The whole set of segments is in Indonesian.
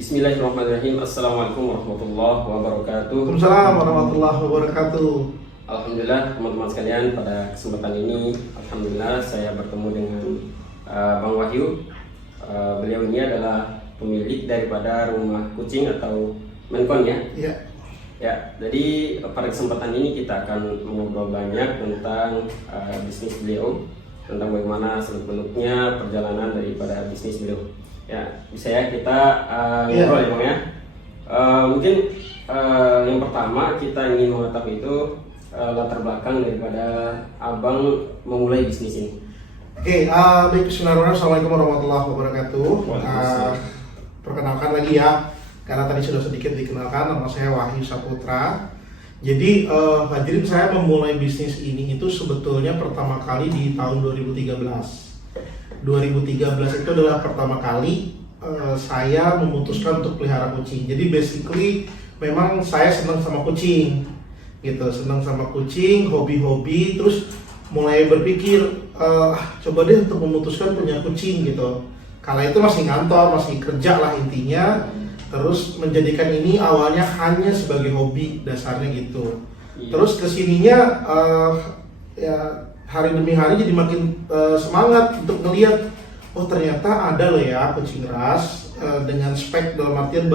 Bismillahirrahmanirrahim. Assalamualaikum warahmatullahi wabarakatuh. Waalaikumsalam warahmatullahi wabarakatuh. Alhamdulillah teman-teman sekalian, pada kesempatan ini Alhamdulillah saya bertemu dengan Bang Wahyu. Beliau ini adalah pemilik daripada rumah kucing atau Menkon ya. Iya. Ya, jadi pada kesempatan ini kita akan mengobrol banyak tentang bisnis beliau, tentang bagaimana seluk-beluknya perjalanan daripada bisnis beliau. Ya, bisa ya kita ngobrol ya Bang ya. Mungkin yang pertama kita ingin mengetahui itu latar belakang daripada Abang memulai bisnis ini. Oke, baik, bismillahirrahmanirrahim. Assalamualaikum warahmatullahi wabarakatuh. Perkenalkan lagi ya, karena tadi sudah sedikit dikenalkan, nama saya Wahyu Saputra. Jadi hadirin, saya memulai bisnis ini itu sebetulnya pertama kali di tahun 2013. 2013 itu adalah pertama kali saya memutuskan untuk pelihara kucing. Jadi basically memang saya senang sama kucing gitu, senang sama kucing, hobi-hobi, terus mulai berpikir coba deh untuk memutuskan punya kucing gitu. Kala itu masih kantor, masih kerja lah intinya, terus menjadikan ini awalnya hanya sebagai hobi dasarnya gitu. Terus kesininya ya hari demi hari jadi makin semangat untuk melihat, oh ternyata ada loh ya kucing ras dengan spek, dalam artian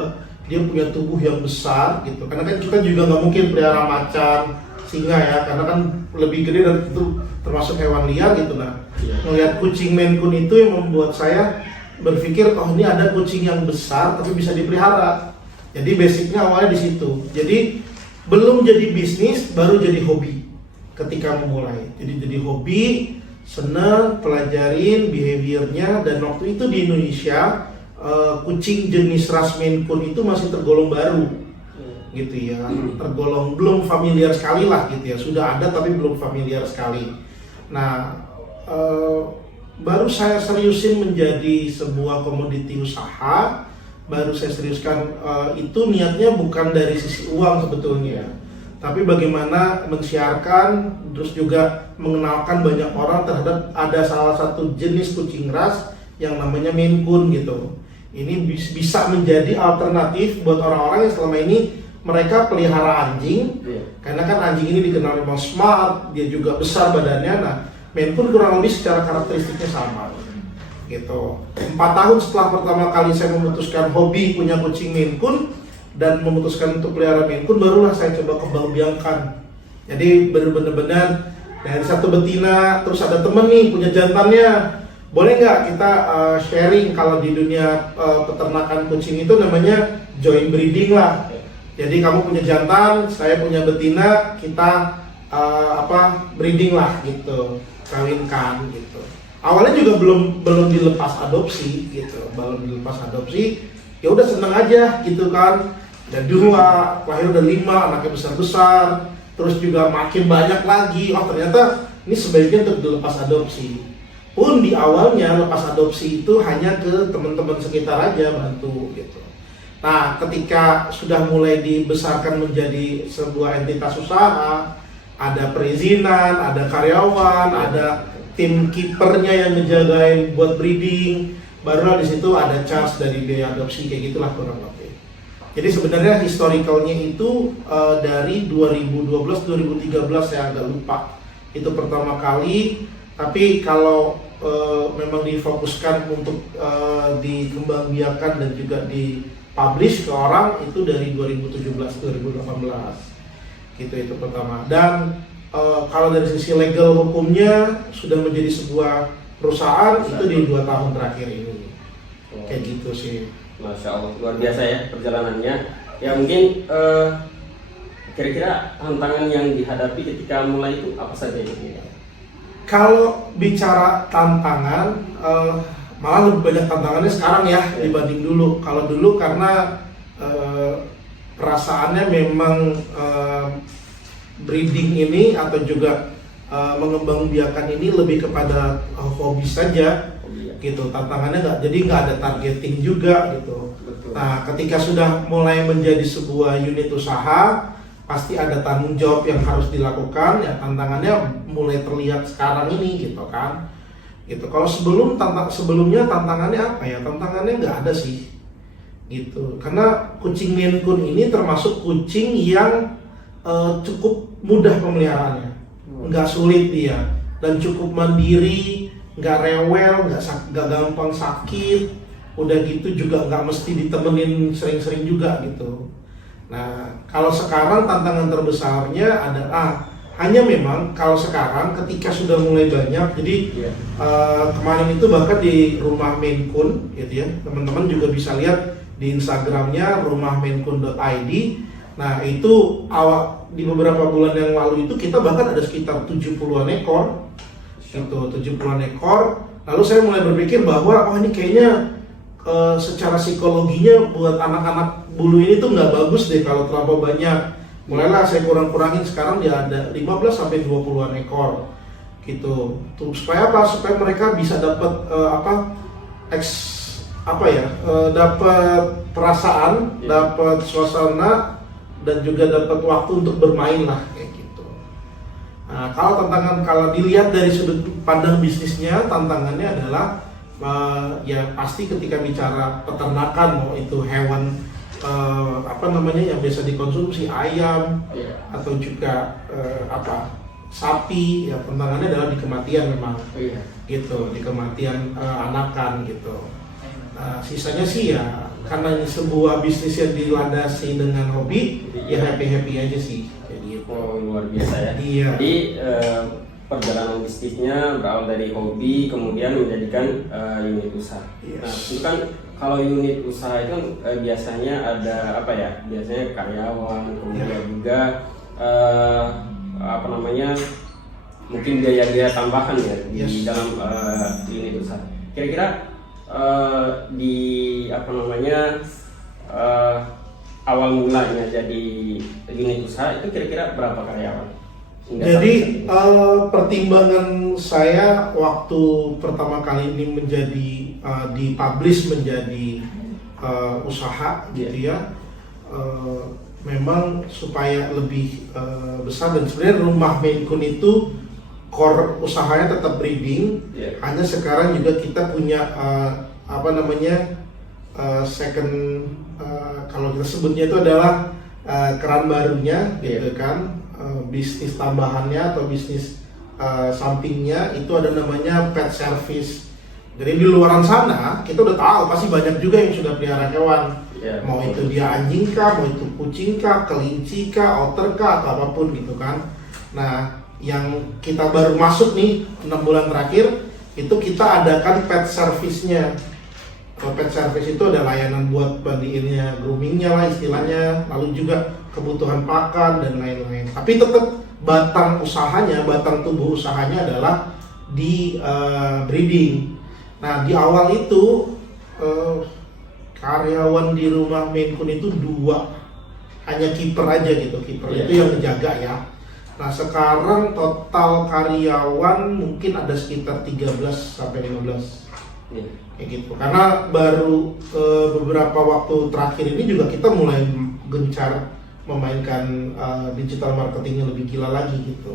dia punya tubuh yang besar gitu. Karena kan kita juga nggak mungkin pelihara macan, singa ya, karena kan lebih gede dan itu termasuk hewan liar gitu. Nah, melihat kucing Maine Coon itu yang membuat saya berpikir, oh ini ada kucing yang besar tapi bisa dipelihara. Jadi basicnya awalnya di situ. Jadi belum jadi bisnis, baru jadi hobi ketika memulai. Jadi hobi, senang pelajarin behaviornya, dan waktu itu di Indonesia kucing jenis ras Maine Coon itu masih tergolong baru gitu ya, tergolong belum familiar sekali lah gitu ya. Sudah ada tapi belum familiar sekali. Nah, baru saya seriusin menjadi sebuah komoditi usaha, baru saya seriuskan. Itu niatnya bukan dari sisi uang sebetulnya, tapi bagaimana mensiarkan, terus juga mengenalkan banyak orang terhadap ada salah satu jenis kucing ras yang namanya Maine Coon gitu. Ini bisa menjadi alternatif buat orang-orang yang selama ini mereka pelihara anjing, karena kan anjing ini dikenal memang smart, dia juga besar badannya. Nah, Maine Coon kurang lebih secara karakteristiknya sama gitu. 4 tahun setelah pertama kali saya memutuskan hobi punya kucing Maine Coon dan memutuskan untuk pelihara Maine Coon, barulah saya coba kembang biakan. Jadi benar-benar dari satu betina, terus ada temen nih punya jantannya, boleh nggak kita sharing? Kalau di dunia peternakan kucing itu namanya joint breeding lah. Jadi kamu punya jantan, saya punya betina, kita breeding lah gitu, kawinkan gitu. Awalnya juga belum dilepas adopsi gitu, ya udah seneng aja gitu kan. Udah 2, lahir udah 5, anaknya besar-besar, terus juga makin banyak lagi. Oh ternyata ini sebaiknya untuk dilepas adopsi. Pun di awalnya lepas adopsi itu hanya ke teman-teman sekitar aja bantu gitu. Nah, ketika sudah mulai dibesarkan menjadi sebuah entitas usaha, ada perizinan, ada karyawan, ada tim kipernya yang ngejagain buat breeding, barulah di situ ada charge dari biaya adopsi, kayak gitulah kurang lebih. Jadi sebenarnya historicalnya itu dari 2012-2013, saya agak lupa itu pertama kali. Tapi kalau memang difokuskan untuk dikembangbiakan dan juga dipublish ke orang itu dari 2017-2018 gitu, itu pertama. Dan kalau dari sisi legal hukumnya sudah menjadi sebuah perusahaan itu di 2 tahun terakhir ini. Kayak gitu sih. Masya Allah, luar biasa ya perjalanannya. Ya mungkin kira-kira tantangan yang dihadapi ketika mulai itu apa saja itu? Kalau bicara tantangan, malah lebih banyak tantangannya sekarang ya dibanding dulu. Kalau dulu karena perasaannya memang breeding ini atau juga mengembangbiakan ini lebih kepada hobi saja gitu. Tantangannya nggak ada targeting juga gitu. Betul. Nah, ketika sudah mulai menjadi sebuah unit usaha, pasti ada tanggung jawab yang harus dilakukan. Ya tantangannya mulai terlihat sekarang ini gitu kan. Gitu. Kalau sebelumnya tantangannya apa ya? Tantangannya nggak ada sih. gitu. Karena kucing Maine Coon ini termasuk kucing yang cukup mudah pemeliharaannya, nggak sulit dia, dan cukup mandiri, nggak rewel, nggak gampang sakit, udah gitu juga nggak mesti ditemenin sering-sering juga gitu. Nah, kalau sekarang tantangan terbesarnya adalah hanya memang kalau sekarang ketika sudah mulai banyak, jadi kemarin itu bahkan di rumah Maine Coon gitu ya, teman-teman juga bisa lihat di Instagramnya rumahmaincoon.id. Nah itu di beberapa bulan yang lalu itu kita bahkan ada sekitar 70-an ekor gitu, 70-an ekor. Lalu saya mulai berpikir bahwa oh ini kayaknya secara psikologinya buat anak-anak bulu ini tuh nggak bagus deh kalau terlalu banyak. Mulailah saya kurangin, sekarang dia ada 15-20-an ekor gitu. Tuh, supaya apa? Supaya mereka bisa dapat dapat perasaan, dapat suasana, dan juga dapat waktu untuk bermain lah kayak gitu. Nah, kalau dilihat dari sudut pandang bisnisnya, tantangannya adalah ya pasti ketika bicara peternakan, mau itu hewan yang biasa dikonsumsi, ayam atau juga sapi, ya tantangannya adalah di kematian memang gitu, di kematian anakan gitu. Nah, sisanya sih ya karena ini sebuah bisnis yang dilandasi dengan hobi, ya happy aja sih. Jadi luar biasa ya. Iya. Jadi perjalanan bisnisnya berawal dari hobi, kemudian menjadikan unit usaha. Yes. Nah, itu kan kalau unit usaha itu biasanya ada biasanya karyawan, kemudian juga mungkin biaya-biaya tambahan ya di dalam unit usaha. Kira-kira awal mulanya jadi unit usaha itu kira-kira berapa karyawan? Jadi pertimbangan saya waktu pertama kali ini menjadi dipublish menjadi usaha gitu ya, memang supaya lebih besar, dan sebenarnya rumah Maine Coon itu core usahanya tetap breeding, hanya sekarang juga kita punya second, kalau kita sebutnya itu adalah keran barunya gitu kan, bisnis tambahannya atau bisnis sampingnya itu ada namanya pet service. Jadi di luaran sana kita udah tahu pasti banyak juga yang sudah pelihara hewan, mau itu dia anjing kah, mau itu kucing kah, kelinci kah, otter kah, atau apapun gitu kan. Nah, yang kita baru masuk nih 6 bulan terakhir itu kita adakan pet service-nya. Kalau pet service itu ada layanan buat mandiinnya, groomingnya lah istilahnya, lalu juga kebutuhan pakan dan lain-lain. Tapi tetap batang tubuh usahanya adalah di breeding. Nah, di awal itu karyawan di rumah Maine Coon itu 2, hanya kiper aja gitu, kiper itu yang menjaga ya. Nah, sekarang total karyawan mungkin ada sekitar 13-15 kayak gitu. Karena baru beberapa waktu terakhir ini juga kita mulai gencar memainkan digital marketingnya lebih gila lagi gitu.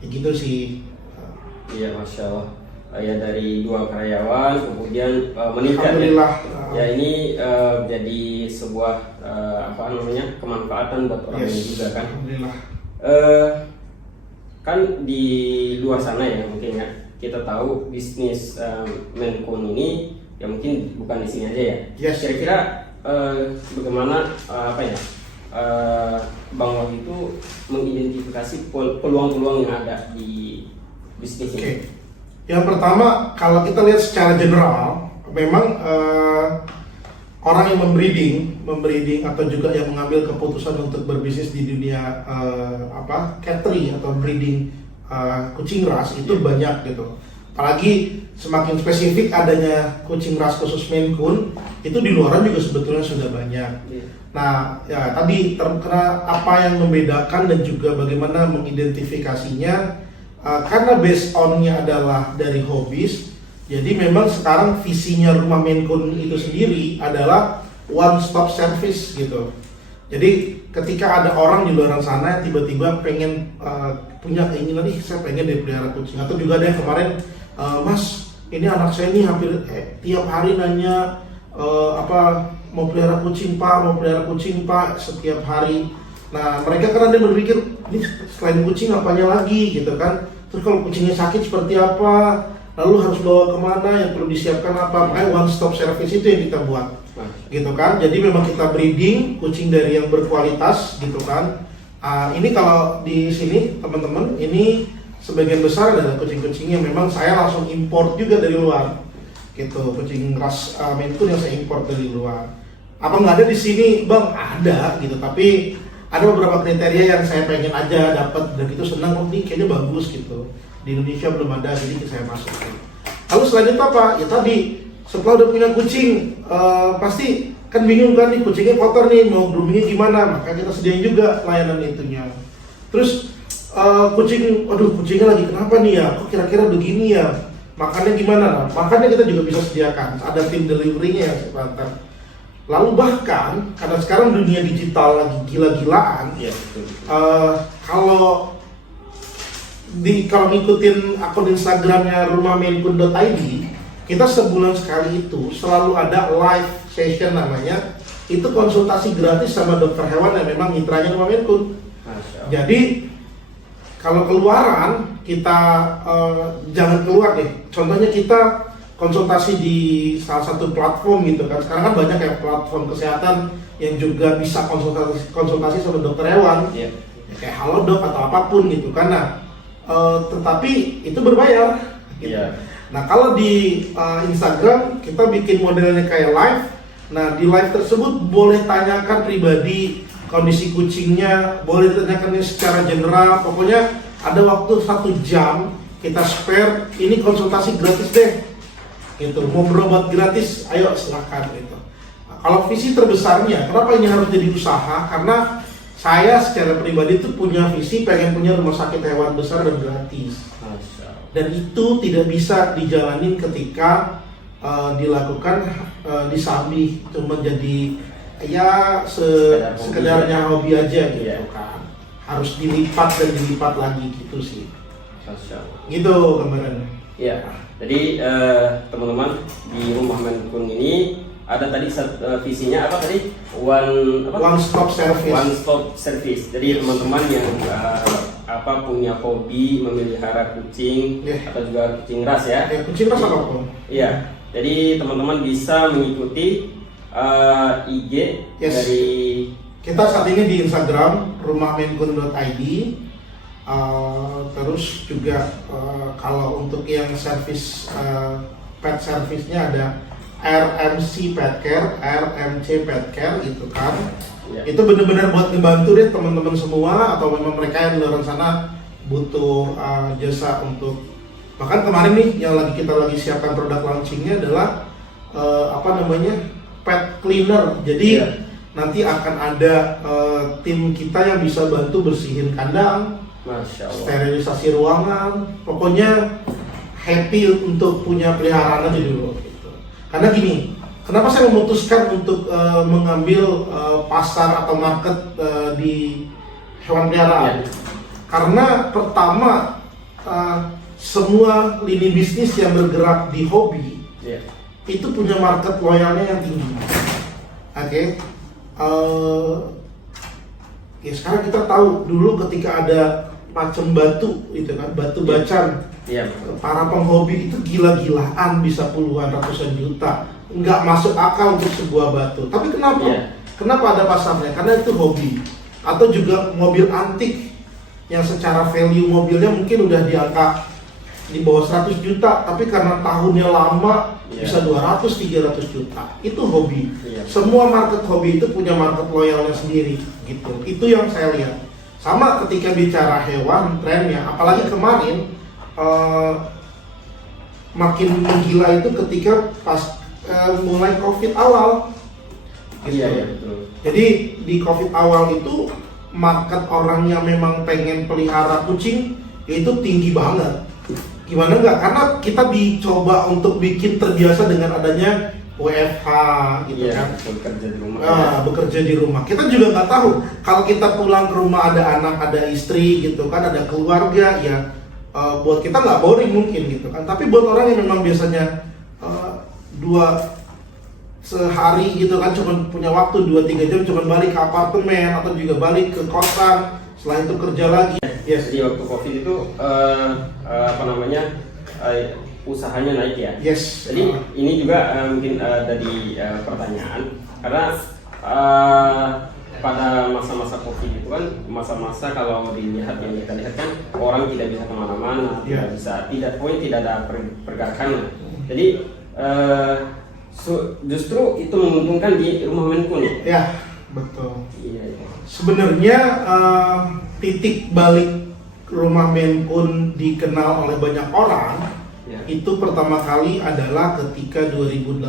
Kayak gitu sih. Iya, Masya Allah. Ya dari 2 karyawan kemudian meningkat ya ini jadi sebuah kemanfaatan buat orang lain juga kan. Alhamdulillah. Kan di luar sana ya mungkin ya kita tahu bisnis Maine Coon ini ya mungkin bukan di sini aja ya. Kira-kira bagaimana Bang Wahyu itu mengidentifikasi peluang-peluang yang ada di bisnis ini? Yang pertama, kalau kita lihat secara general, memang orang yang membreeding atau juga yang mengambil keputusan untuk berbisnis di dunia cattery atau breeding kucing ras itu banyak gitu. Apalagi semakin spesifik adanya kucing ras khusus Maine Coon, itu di luaran juga sebetulnya sudah banyak. Nah, ya tadi terkena apa yang membedakan dan juga bagaimana mengidentifikasinya, karena based on-nya adalah dari hobis. Jadi memang sekarang visinya rumah Maine Coon itu sendiri adalah one stop service gitu. Jadi ketika ada orang di luar sana tiba-tiba pengen punya keinginan nih, saya pengen deh pelihara kucing, atau juga ada yang kemarin, Mas, ini anak saya nih hampir tiap hari nanya mau pelihara kucing pak setiap hari. Nah mereka kan ada berpikir, ini selain kucing apanya lagi gitu kan. Terus kalau kucingnya sakit seperti apa, lalu harus bawa kemana, yang perlu disiapkan apa. Makanya one stop service itu yang kita buat gitu kan. Jadi memang kita breeding kucing dari yang berkualitas gitu kan. Ini kalau di sini teman-teman, ini sebagian besar adalah kucing-kucing yang memang saya langsung import juga dari luar gitu. Kucing ras Maine Coon yang saya import dari luar. Apa nggak ada di sini bang? Ada gitu, tapi ada beberapa kriteria yang saya pengen aja dapat dan itu senang, oh ini kayaknya bagus gitu. Di Indonesia belum ada, jadi saya masukin. Lalu selain itu apa? Ya tadi setelah udah punya kucing, pasti kan bingung kan nih kucingnya kotor nih, mau groomingnya gimana? Maka kita sediain juga layanan itunya. Terus kucingnya lagi kenapa nih ya? Kok kira-kira begini ya? Makannya gimana? Nah, makannya kita juga bisa sediakan. Ada tim delivery-nya ya sebentar. Lalu bahkan karena sekarang dunia digital lagi gila-gilaan, ya, betul. Kalau ngikutin akun Instagramnya rumahmaincoon.id, kita sebulan sekali itu selalu ada live session namanya, itu konsultasi gratis sama dokter hewan yang memang mitranya Rumah Maine Coon. Jadi kalau keluaran kita jangan keluar deh. Contohnya kita konsultasi di salah satu platform gitu kan. Sekarang kan banyak ya platform kesehatan yang juga bisa konsultasi sama dokter hewan, ya, kayak Halodoc atau apapun gitu kan. Nah, tetapi itu berbayar. Gitu. Yeah. Nah kalau di Instagram kita bikin modelnya kayak live. Nah di live tersebut boleh tanyakan pribadi kondisi kucingnya, boleh tanyakan secara general. Pokoknya ada waktu 1 jam kita spare. Ini konsultasi gratis deh. Gitu. Mau berobat gratis, ayo silakan gitu. Nah, kalau visi terbesarnya, kenapa ini harus jadi usaha? Karena saya secara pribadi itu punya visi pengen punya rumah sakit hewan besar dan gratis. Dan itu tidak bisa dijalanin ketika dilakukan disambi, cuma jadi ya sekedarnya hobi aja gitu kan. Harus dilipat dan dilipat lagi gitu sih. Gitu gambarannya. Iya. Jadi teman-teman di Rumah Maine Coon ini ada tadi visinya apa tadi? One stop service. One stop service. Jadi teman-teman yang punya hobi memelihara kucing atau juga kucing ras ya. Kucing ras apapun. Iya. Jadi teman-teman bisa mengikuti IG dari kita saat ini di Instagram rumahmaincoon.id. Terus juga kalau untuk yang service pet service-nya ada RMC Pet Care, RMC Pet Care gitu kan. Itu benar-benar buat ngebantu deh teman-teman semua, atau memang mereka yang di luar sana butuh jasa untuk, bahkan kemarin nih yang kita lagi siapkan produk launchingnya adalah pet cleaner. Jadi nanti akan ada tim kita yang bisa bantu bersihin kandang, sterilisasi ruangan, pokoknya happy untuk punya peliharaan aja dulu gitu. Karena gini, kenapa saya memutuskan untuk mengambil pasar atau market di hewan peliharaan? Karena pertama, semua lini bisnis yang bergerak di hobi itu punya market loyalnya yang tinggi. Oke. Ya sekarang kita tahu, dulu ketika ada macam batu itu kan, batu bacan, para penghobi itu gila-gilaan bisa puluhan ratusan juta, nggak masuk akal untuk sebuah batu. Tapi kenapa? Kenapa ada pasarnya? Karena itu hobi. Atau juga mobil antik yang secara value mobilnya mungkin udah di angka di bawah 100 juta, tapi karena tahunnya lama bisa 200-300 juta. Itu hobi. Semua market hobi itu punya market loyalnya sendiri gitu. Itu yang saya lihat. Sama ketika bicara hewan, trennya, apalagi kemarin makin menggila itu ketika pas mulai COVID awal. Gitu. Betul. Jadi di COVID awal itu market orang yang memang pengen pelihara kucing itu tinggi banget. Gimana enggak? Karena kita dicoba untuk bikin terbiasa dengan adanya WFH gitu kan, bekerja di rumah. Kita juga nggak tahu kalau kita pulang ke rumah ada anak, ada istri gitu kan, ada keluarga ya, buat kita nggak boring mungkin gitu kan. Tapi buat orang yang memang biasanya 2 sehari gitu kan, cuma punya waktu 2-3 jam cuma balik ke apartemen atau juga balik ke kosan, setelah itu kerja lagi. Yes. Jadi waktu COVID itu apa namanya usahanya naik ya. Yes. Jadi ini juga mungkin dari pertanyaan karena pada masa-masa COVID itu kan masa-masa kalau dilihat yang kita lihat kan orang tidak bisa kemana-mana, tidak ada pergerakan. Jadi justru itu menguntungkan di rumah Menkun. Ya, betul. Iya. Sebenarnya titik balik rumah Menkun dikenal oleh banyak orang Ya. itu pertama kali adalah ketika 2018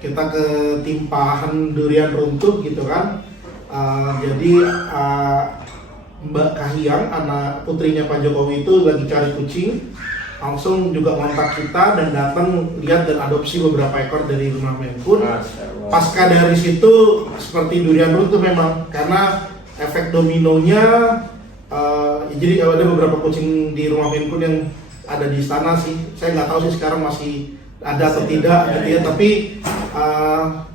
kita ketimpahan durian runtuh gitu kan. Jadi Mbak Kahiyang, anak putrinya Pak Jokowi itu lagi cari kucing, langsung juga kontak kita dan datang lihat dan adopsi beberapa ekor dari rumah Menkun. Pasca dari situ seperti durian runtuh memang, karena efek dominonya. Jadi ada beberapa kucing di rumah Menkun yang ada di istana sih. Saya nggak tahu sih sekarang masih ada atau tidak gitu ya. Tapi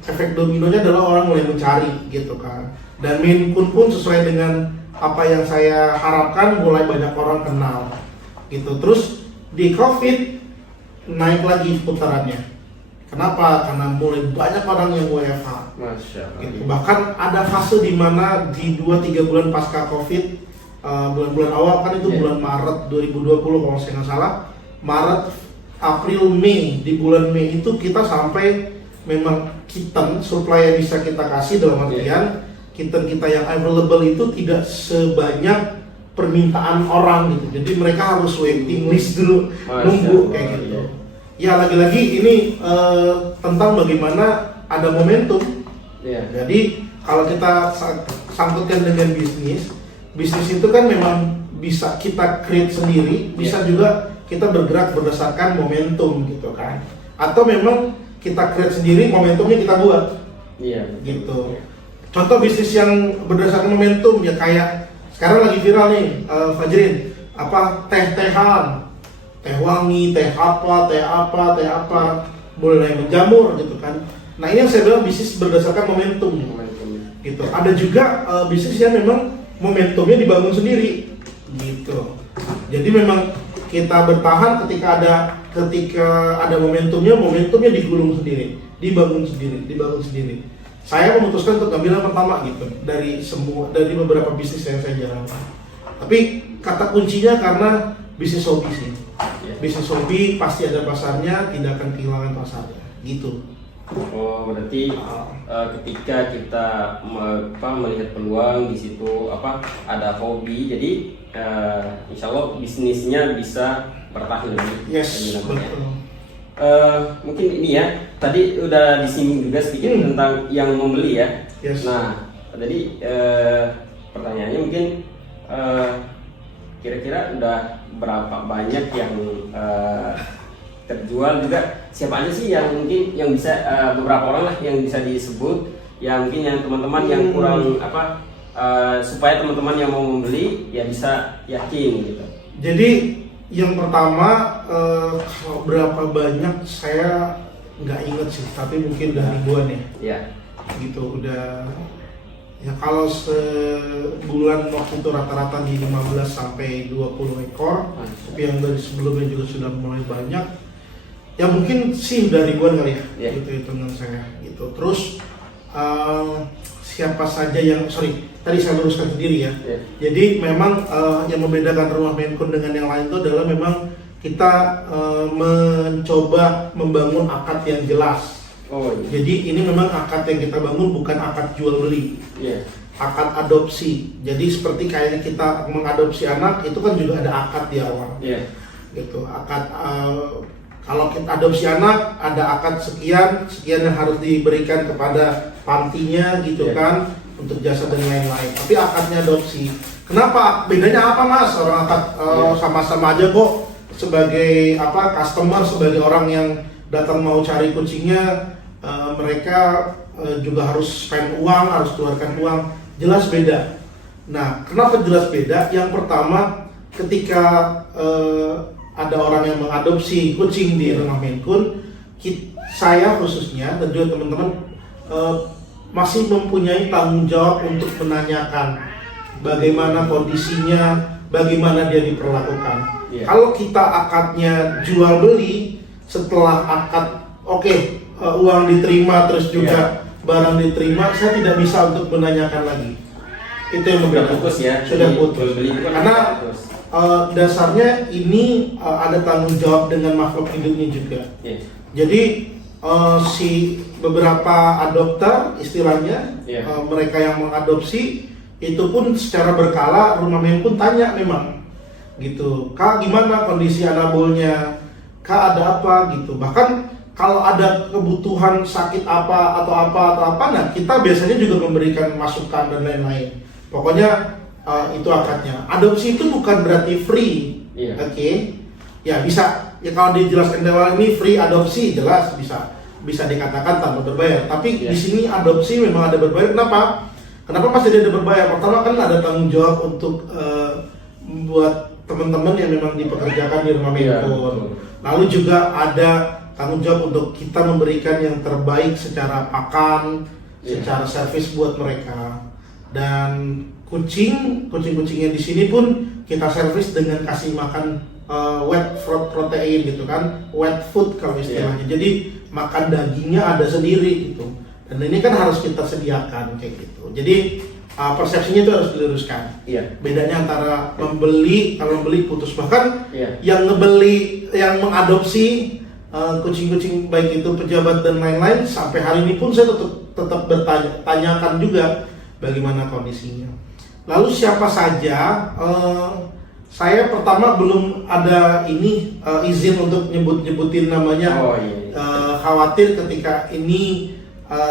efek dominonya adalah orang mulai mencari gitu kan. Dan Menkun pun sesuai dengan apa yang saya harapkan, mulai banyak orang kenal gitu. Terus di COVID naik lagi putarannya. Kenapa? Karena mulai banyak orang yang WFH. Masya Allah. Gitu. Bahkan ada fase di mana di 2-3 bulan pasca COVID, bulan-bulan awal kan itu bulan Maret 2020 kalau saya nggak salah, Maret, April, Mei, di bulan Mei itu kita sampai memang kitten supply yang bisa kita kasih, dalam artian kitten kita yang available itu tidak sebanyak permintaan orang gitu. Jadi mereka harus waiting list dulu, nunggu kayak gitu. Ya lagi-lagi ini tentang bagaimana ada momentum. Jadi kalau kita sangkutkan dengan bisnis itu kan memang bisa kita create sendiri, bisa juga kita bergerak berdasarkan momentum gitu kan. Atau memang kita create sendiri, momentumnya kita buat. Gitu. Contoh bisnis yang berdasarkan momentum ya kayak sekarang lagi viral nih, Fajrin, teh-tehan, teh wangi, teh apa, mulai menjamur gitu kan. Nah ini yang saya bilang bisnis berdasarkan momentum. Gitu. Ada juga bisnis yang memang momentumnya dibangun sendiri, gitu. Jadi memang kita bertahan ketika ada momentumnya digulung sendiri, dibangun sendiri. Saya memutuskan untuk ambil yang pertama gitu dari beberapa bisnis yang saya jalankan. Tapi kata kuncinya karena bisnis hobi sih. Bisnis hobi pasti ada pasarnya, tidak akan kehilangan pasarnya, gitu. Oh, berarti ketika kita melihat peluang di situ ada hobi, jadi insya Allah bisnisnya bisa bertahan lebih. Yes, betul. Mungkin ini ya, tadi udah disinggung juga sedikit tentang yang membeli ya. Yes. Nah, jadi pertanyaannya mungkin kira-kira udah berapa banyak yang terjual juga, siapa aja sih yang mungkin yang bisa beberapa orang lah yang bisa disebut, ya mungkin yang teman-teman yang kurang supaya teman-teman yang mau membeli ya bisa yakin gitu. Jadi yang pertama berapa banyak saya nggak inget sih, tapi mungkin udah ribuan ya. Gitu udah ya, kalau sebulan waktu itu rata-rata di 15 sampai 20 ekor, tapi yang dari sebelumnya juga sudah mulai banyak. Ya mungkin sih udah ribuan kali ya, gitu hitungan saya gitu. Terus siapa saja yang tadi saya luruskan sendiri ya. Jadi memang yang membedakan rumah Menkun dengan yang lain itu adalah memang kita mencoba membangun akad yang jelas. Jadi ini memang akad yang kita bangun bukan akad jual beli, akad adopsi. Jadi seperti kayaknya kita mengadopsi anak itu kan juga ada akad di awal, gitu. Akad kalau kita adopsi anak ada akad sekian yang harus diberikan kepada pantinya gitu kan, untuk jasa dan lain-lain. Tapi akadnya adopsi. Kenapa? Bedanya apa mas? Orang akad sama-sama aja kok. Sebagai customer, sebagai orang yang datang mau cari kucingnya, mereka juga harus spend uang, harus keluarkan uang. Jelas beda. Nah, kenapa jelas beda? Yang pertama, ketika ada orang yang mengadopsi kucing di rumah Menkun, saya khususnya dan juga teman-teman masih mempunyai tanggung jawab untuk menanyakan bagaimana kondisinya, bagaimana dia diperlakukan. Kalau kita akadnya jual beli, setelah akad uang diterima terus juga barang diterima, saya tidak bisa untuk menanyakan lagi. Itu yang sudah putus ya. Sudah putus. Karena dasarnya ini ada tanggung jawab dengan makhluk hidupnya juga. Jadi si beberapa adopter istilahnya, mereka yang mengadopsi itu pun secara berkala rumah men pun tanya memang gitu, Kak gimana kondisi anabolnya, Kak ada apa gitu. Bahkan kalau ada kebutuhan sakit apa, nah kita biasanya juga memberikan masukan dan lain-lain. Pokoknya itu akadnya. Adopsi itu bukan berarti free, ya bisa. Ya kalau dijelaskan awal ini free adopsi jelas bisa dikatakan tanpa berbayar. Tapi di sini adopsi memang ada berbayar. Kenapa masih ada berbayar? Pertama kan ada tanggung jawab untuk buat teman-teman yang memang dipekerjakan di rumah Menpun. Lalu juga ada tanggung jawab untuk kita memberikan yang terbaik secara pakan, secara servis buat mereka. Dan kucing-kucingnya di sini pun kita servis dengan kasih makan wet food protein gitu kan, wet food kalau istilahnya. Jadi makan dagingnya ada sendiri gitu. Dan ini kan harus kita sediakan kayak gitu. Jadi persepsinya itu harus diluruskan. Bedanya antara membeli, kalau membeli putus, bahkan yang ngebeli, yang mengadopsi kucing-kucing baik itu pejabat dan lain-lain, sampai hari ini pun saya tetap bertanyakan juga bagaimana kondisinya. Lalu siapa saja? Saya pertama belum ada izin untuk nyebut-nyebutin namanya. Khawatir ketika ini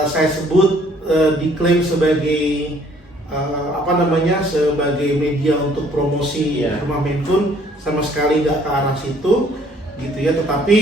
saya sebut diklaim sebagai sebagai media untuk promosi rumah Menpun, sama sekali nggak ke arah situ gitu ya. Tetapi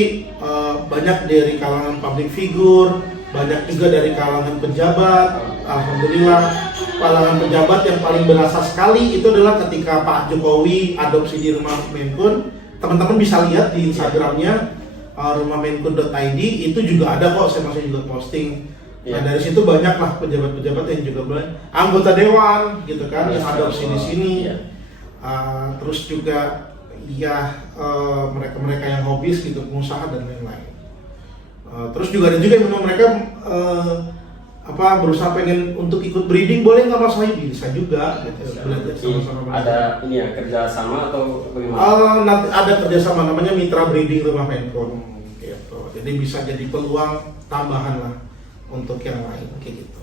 banyak dari kalangan public figure, banyak juga dari kalangan pejabat. Alhamdulillah, kalangan pejabat yang paling berasa sekali itu adalah ketika Pak Jokowi adopsi di rumah Menpun. Teman-teman bisa lihat di Instagramnya rumahmenpun.id, itu juga ada kok, saya masih juga posting. Nah dari situ banyaklah pejabat-pejabat yang juga anggota dewan gitu kan yang adopsi di sini. Terus juga mereka-mereka yang hobis gitu, pengusaha dan lain-lain. Terus juga ada juga yang memang mereka berusaha pengen untuk ikut breeding, boleh nggak Mas Wahyu? Bisa juga gitu. Belajar sama-sama. Ada kerjasama atau bagaimana? Nanti ada kerjasama namanya mitra breeding rumah Menpun gitu. Jadi bisa jadi peluang tambahan lah untuk yang lain kayak gitu.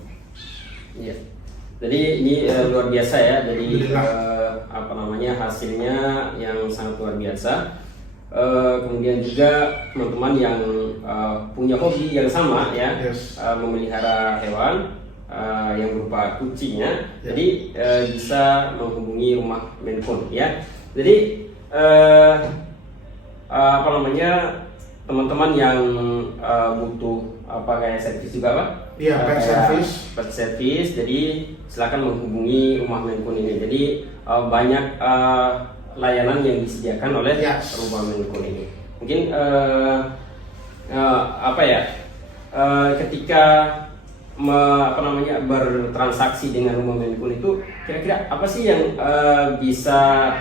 Iya. Jadi ini luar biasa ya. Jadi hasilnya yang sangat luar biasa. Kemudian juga teman-teman yang punya hobi yang sama ya, memelihara hewan yang berupa kucingnya, jadi bisa menghubungi rumah Menpun ya. Jadi teman-teman yang butuh kayak servis juga Pak? Iya, pet service. Jadi silakan menghubungi rumah Menpun ini. Jadi banyak layanan yang disediakan oleh rumah Menpun ini. Mungkin ketika bertransaksi dengan rumah Menpun itu kira-kira apa sih yang bisa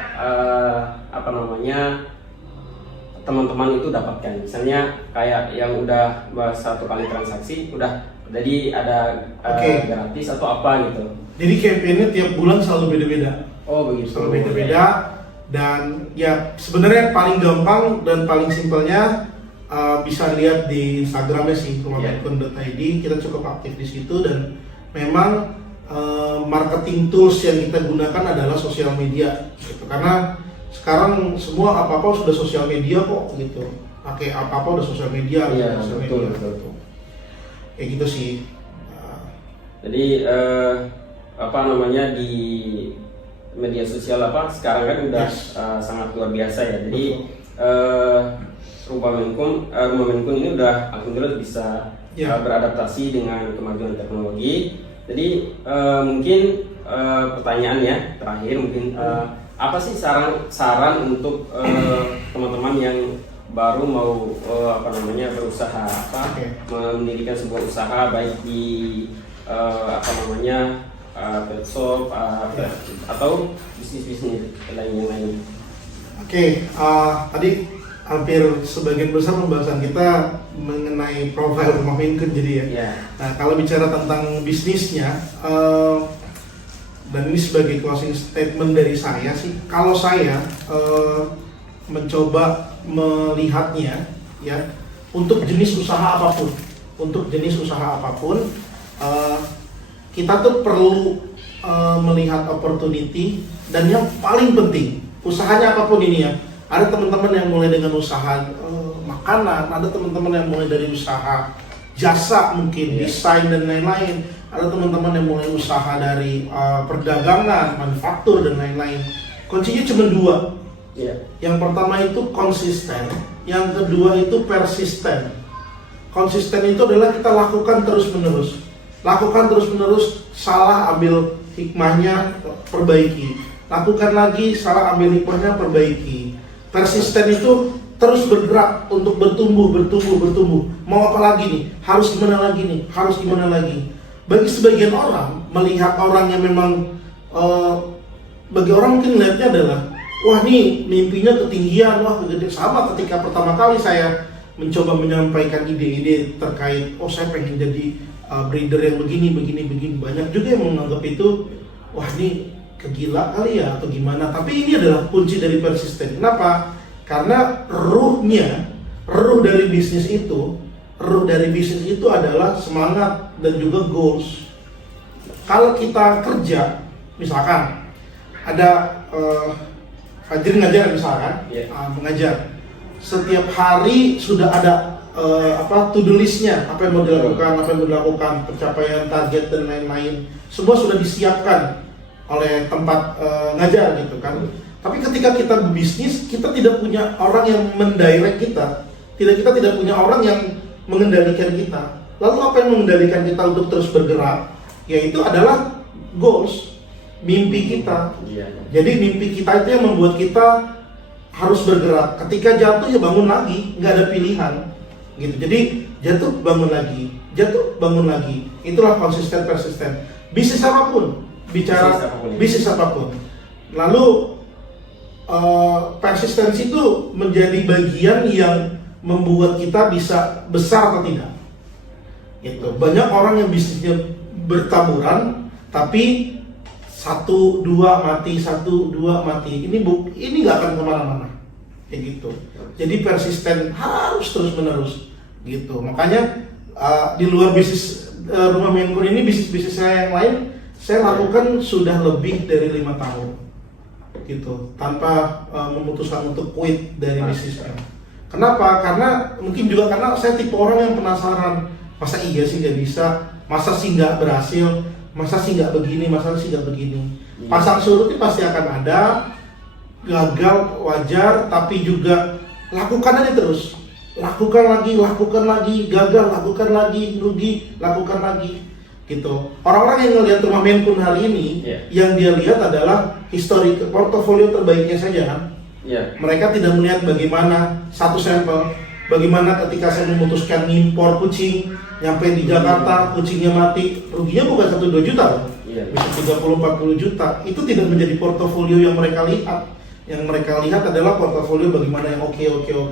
teman-teman itu dapatkan? Misalnya kayak yang udah satu kali transaksi udah jadi ada gratis atau apa gitu. Jadi campaign-nya tiap bulan selalu beda-beda. Oh begitu. Selalu beda-beda. Dan ya sebenarnya paling gampang dan paling simpelnya bisa lihat di Instagramnya sih, rumahmenpun.id. Kita cukup aktif di situ dan memang marketing tools yang kita gunakan adalah sosial media gitu. Karena sekarang semua apa-apa sudah sosial media kok gitu. Pakai apa-apa udah sosial media. Betul. Kayak gitu sih. Jadi di media sosial sekarang kan udah sangat luar biasa ya. Jadi rumah Menpun ini udah alhamdulillah bisa beradaptasi dengan kemajuan teknologi. Jadi mungkin pertanyaannya terakhir mungkin apa sih saran untuk teman-teman yang baru mau berusaha Oke. mendirikan sebuah usaha baik di pet shop atau bisnis-bisnis lain. Oke, tadi hampir sebagian besar pembahasan kita mengenai profil Rumah Mainkun jadi ya. Ya. Nah, kalau bicara tentang bisnisnya, dan ini sebagai closing statement dari saya sih, kalau saya mencoba melihatnya ya, untuk jenis usaha apapun, kita tuh perlu melihat opportunity, dan yang paling penting usahanya apapun ini ya. Ada teman-teman yang mulai dengan usaha makanan, ada teman-teman yang mulai dari usaha jasa mungkin, desain dan lain-lain. Ada teman-teman yang mulai usaha dari perdagangan, manufaktur dan lain-lain. Kuncinya cuma dua. Yang pertama itu konsisten, yang kedua itu persisten. Konsisten itu adalah kita lakukan terus-menerus. Salah ambil hikmahnya, perbaiki. Lakukan lagi, salah ambil hikmahnya, perbaiki. Persisten itu terus bergerak untuk bertumbuh. Mau apa lagi nih? Harus gimana lagi? Bagi sebagian orang, melihat orang yang memang bagi orang mungkin lihatnya adalah, wah nih mimpinya ketinggian, wah kegedean. Sama ketika pertama kali saya mencoba menyampaikan ide-ide terkait, saya pengen jadi breeder yang begini. Banyak juga yang menganggap itu, wah ini kegila kali ya atau gimana. Tapi ini adalah kunci dari persisten. Kenapa? Karena ruh dari bisnis itu adalah semangat dan juga goals. Kalau kita kerja, misalkan ada Fajri ngajar misalkan, mengajar. Setiap hari sudah ada to-do listnya, apa yang mau dilakukan, pencapaian target dan lain-lain. Semua sudah disiapkan oleh tempat ngajar gitu kan. Tapi ketika kita berbisnis, kita tidak punya orang yang mendirect kita. Kita tidak punya orang yang mengendalikan kita. Lalu apa yang mengendalikan kita untuk terus bergerak? Yaitu adalah goals, mimpi kita. Jadi mimpi kita itu yang membuat kita harus bergerak. Ketika jatuh ya bangun lagi, nggak ada pilihan. Gitu. Jadi jatuh bangun lagi. Itulah konsisten persisten. Bisnis apapun, bisnis apapun. Lalu persistensi itu menjadi bagian yang membuat kita bisa besar atau tidak. Gitu. Banyak orang yang bisnisnya bertaburan, tapi 1, 2 mati. Ini nggak akan kemana-mana. Kayak gitu. Jadi persisten harus terus menerus. Gitu. Makanya di luar bisnis Rumah Mainkun ini, bisnis saya yang lain, saya lakukan sudah lebih dari 5 tahun. Gitu, tanpa memutuskan untuk quit dari bisnisnya. Kenapa? Karena mungkin juga karena saya tipe orang yang penasaran, masa iya sih nggak bisa, masa sih nggak berhasil, masa sih nggak begini. Pasang surut itu pasti akan ada, gagal wajar, tapi juga lakukan aja terus, lakukan lagi, gagal, lakukan lagi, rugi, lakukan lagi. Gitu. Orang-orang yang ngelihat Rumah Mainkun hari ini, yang dia lihat adalah histori portofolio terbaiknya saja kan. Mereka tidak melihat bagaimana satu sampel, bagaimana ketika saya memutuskan ngimpor kucing, nyampe di Jakarta, kucingnya mati, ruginya bukan 1-2 juta, bisa 30-40 juta. Itu tidak menjadi portofolio yang mereka lihat. Yang mereka lihat adalah portofolio bagaimana yang oke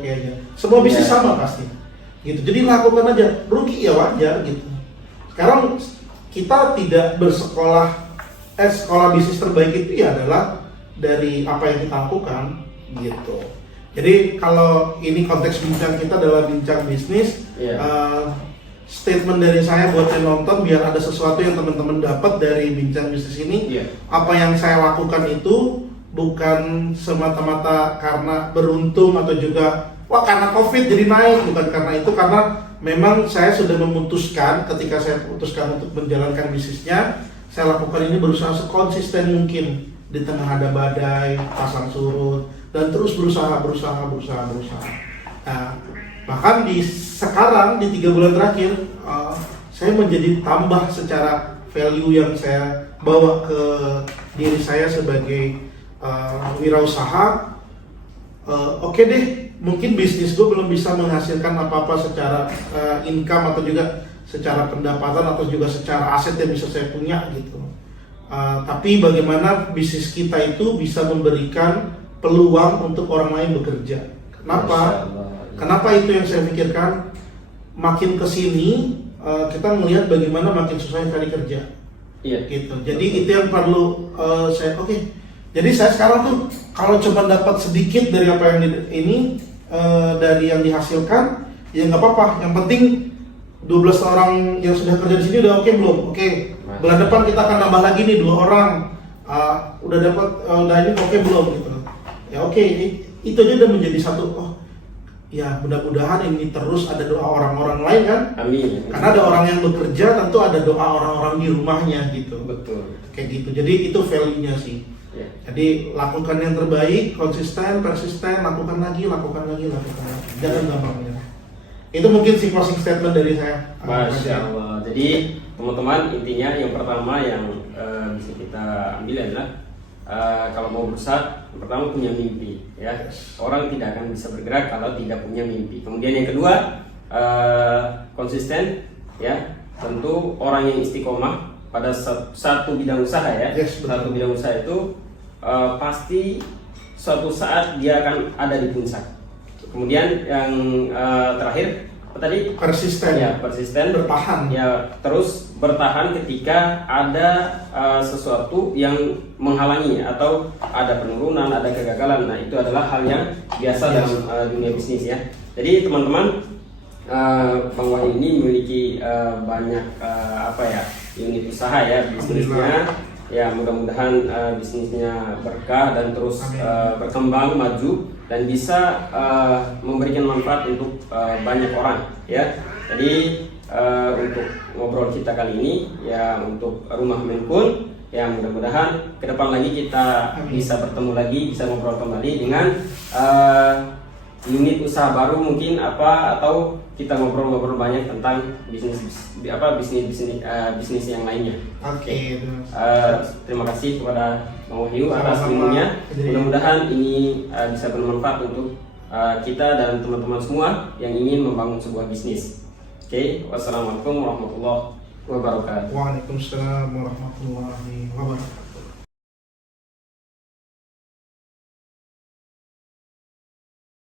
aja. Semua bisnis sama pasti. Gitu. Jadi lakukan aja, rugi ya wajar gitu. Sekarang kita tidak bersekolah, sekolah bisnis terbaik itu ya adalah dari apa yang kita lakukan gitu. Jadi kalau ini konteks bincang kita adalah bincang bisnis, statement dari saya buat yang nonton biar ada sesuatu yang teman-teman dapat dari bincang bisnis ini. Apa yang saya lakukan itu bukan semata-mata karena beruntung atau juga karena COVID jadi naik, bukan karena itu, karena memang saya sudah memutuskan ketika saya putuskan untuk menjalankan bisnisnya, saya lakukan ini berusaha sekonsisten mungkin di tengah ada badai, pasang surut, dan terus berusaha. Nah, bahkan sekarang di 3 bulan terakhir, saya menjadi tambah secara value yang saya bawa ke diri saya sebagai wirausaha. Oke deh, mungkin bisnis gue belum bisa menghasilkan apa-apa secara income atau juga secara pendapatan atau juga secara aset yang bisa saya punya gitu. Tapi bagaimana bisnis kita itu bisa memberikan peluang untuk orang lain bekerja. Kenapa? Kenapa itu yang saya pikirkan? Makin kesini kita melihat bagaimana makin susah cari kerja. Iya. Gitu. Jadi itu yang perlu saya Jadi saya sekarang tuh kalau cuma dapat sedikit dari apa yang dari yang dihasilkan, ya nggak apa-apa. Yang penting 12 orang yang sudah kerja di sini udah oke belum? Oke. Bulan depan kita akan nambah lagi nih 2 orang. Udah dapat udah ini oke belum gitu. Ya oke. Itu aja udah menjadi satu. Ya mudah-mudahan ini terus ada doa orang-orang lain kan? Amin. Karena ada orang yang bekerja, tentu ada doa orang-orang di rumahnya gitu. Betul. Kayak gitu. Jadi itu value-nya sih. Ya. Jadi lakukan yang terbaik, konsisten, persisten, lakukan lagi. Jangan gampang menyerah. Itu mungkin sih closing statement dari saya. Masya Allah. Jadi teman-teman, intinya yang pertama yang bisa kita ambil adalah kalau mau berusaha, yang pertama punya mimpi, ya. Orang tidak akan bisa bergerak kalau tidak punya mimpi. Kemudian yang kedua konsisten, ya. Tentu orang yang istiqomah pada satu bidang usaha, ya. Satu bidang usaha itu pasti suatu saat dia akan ada di puncak. Kemudian yang terakhir apa tadi? Persisten. Ya, persisten. Bertahan. Ya, terus bertahan ketika ada sesuatu yang menghalangi atau ada penurunan, ada kegagalan. Nah, itu adalah hal yang biasa dalam dunia bisnis, ya. Jadi teman-teman, Bang Wahyu ini memiliki banyak unit usaha, ya, bisnisnya. Ya, mudah-mudahan bisnisnya berkah dan terus berkembang maju dan bisa memberikan manfaat untuk banyak orang, ya. Jadi untuk ngobrol kita kali ini, ya, untuk Rumah Menkun, ya, mudah-mudahan ke depan lagi kita bisa bertemu lagi, bisa ngobrol kembali dengan unit usaha baru mungkin atau kita ngobrol-ngobrol banyak tentang bisnis yang lainnya. Oke. Terima kasih kepada Bang Wahyu atas ilmunya. Mudah-mudahan ini bisa bermanfaat untuk kita dan teman-teman semua yang ingin membangun sebuah bisnis. Oke, wassalamualaikum warahmatullahi wabarakatuh. Waalaikumsalam warahmatullahi wabarakatuh.